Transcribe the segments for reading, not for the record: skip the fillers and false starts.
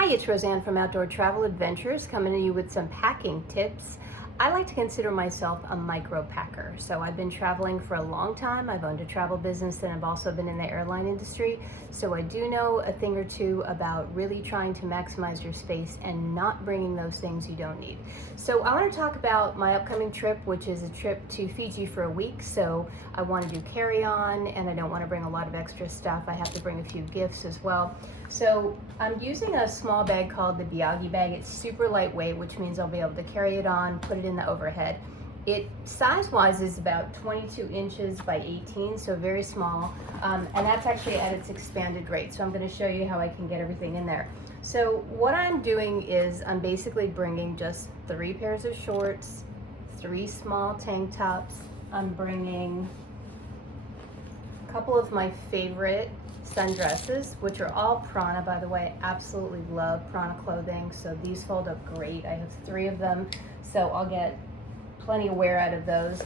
Hi, it's Roseanne from Outdoor Travel Adventures coming to you with some packing tips. I like to consider myself a micro packer. So I've been traveling for a long time. I've owned a travel business and I've also been in the airline industry. So I do know a thing or two about really trying to maximize your space and not bringing those things you don't need. So I want to talk about my upcoming trip, which is a trip to Fiji for a week. So I want to do carry-on and I don't want to bring a lot of extra stuff. I have to bring a few gifts as well. So I'm using a small bag called the Biagi bag. It's super lightweight, which means I'll be able to carry it on, put it in the overhead. It size-wise is about 22 inches by 18, so very small. And that's actually at its expanded rate. So I'm going to show you how I can get everything in there. So what I'm doing is I'm basically bringing just 3 pairs of shorts, 3 small tank tops. I'm bringing a couple of my favorite sundresses, which are all Prana, by the way. Absolutely love Prana clothing, so these fold up great. I have 3 of them, so I'll get plenty of wear out of those.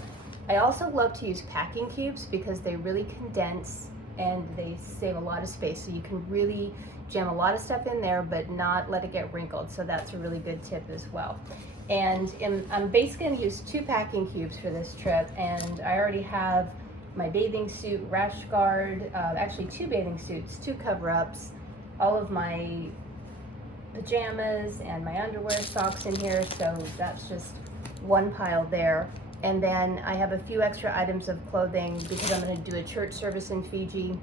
I also love to use packing cubes because they really condense and they save a lot of space, so you can really jam a lot of stuff in there but not let it get wrinkled, so that's a really good tip as well. And I'm basically going to use 2 packing cubes for this trip, and I already have my bathing suit, rash guard, actually 2 bathing suits, 2 cover-ups, all of my pajamas and my underwear, socks in here, so that's just one pile there. And then I have a few extra items of clothing because I'm going to do a church service in Fiji,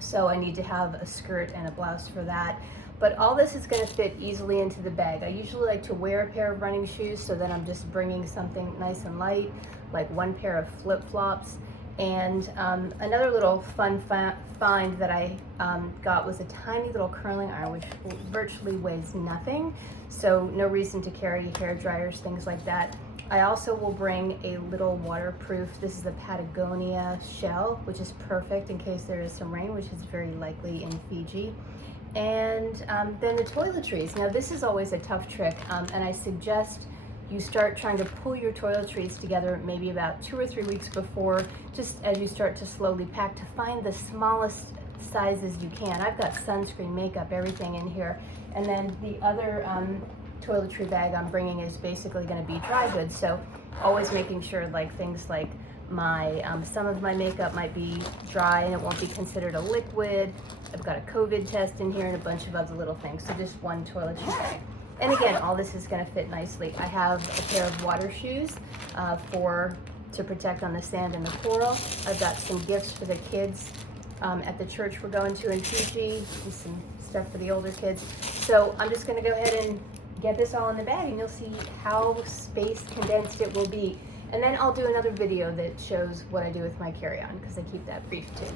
so I need to have a skirt and a blouse for that. But all this is going to fit easily into the bag. I usually like to wear a pair of running shoes, so then I'm just bringing something nice and light, like 1 pair of flip-flops. And another little fun find that I got was a tiny little curling iron, which virtually weighs nothing, so no reason to carry hair dryers, things like that. I also will bring a little waterproof, this is a Patagonia shell, which is perfect in case there is some rain, which is very likely in Fiji. And then the toiletries. Now this is always a tough trick, and I suggest you start trying to pull your toiletries together maybe about 2 or 3 weeks before, just as you start to slowly pack, to find the smallest sizes you can. I've got sunscreen, makeup, everything in here. And then the other toiletry bag I'm bringing is basically going to be dry goods. So always making sure, like things like my some of my makeup might be dry and it won't be considered a liquid. I've got a COVID test in here and a bunch of other little things. So just one toiletry bag. And again, all this is going to fit nicely. I have a pair of water shoes to protect on the sand and the coral. I've got some gifts for the kids at the church we're going to in Fiji, and some stuff for the older kids. So I'm just going to go ahead and get this all in the bag, and you'll see how space condensed it will be. And then I'll do another video that shows what I do with my carry-on, because I keep that brief too.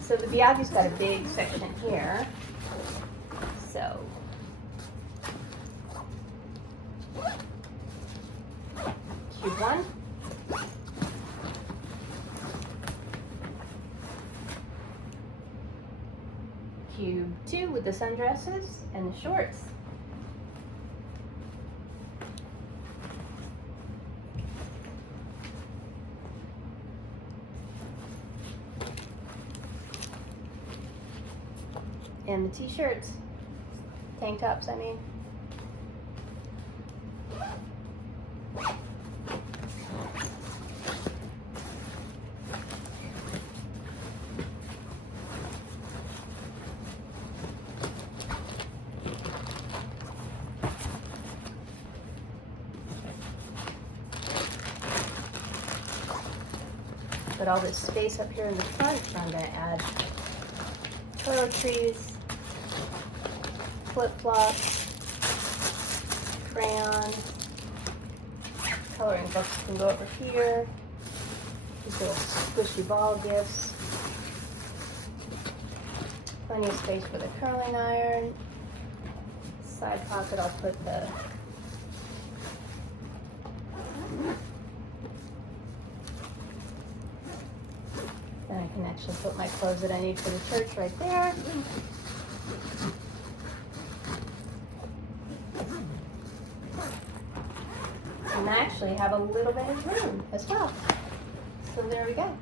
So the Biagi's got a big section here, so cube 1, cube 2 with the sundresses and the shorts, and the t-shirts, tank tops, I mean. Put all this space up here in the front, so I'm going to add toiletries, flip-flops, crayon, coloring books can go over here, these little squishy ball gifts, plenty of space for the curling iron, side pocket I'll put the then I can actually put my clothes that I need for the church right there. And I actually have a little bit of room as well. So there we go.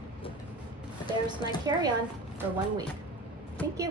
There's my carry-on for 1 week. Thank you.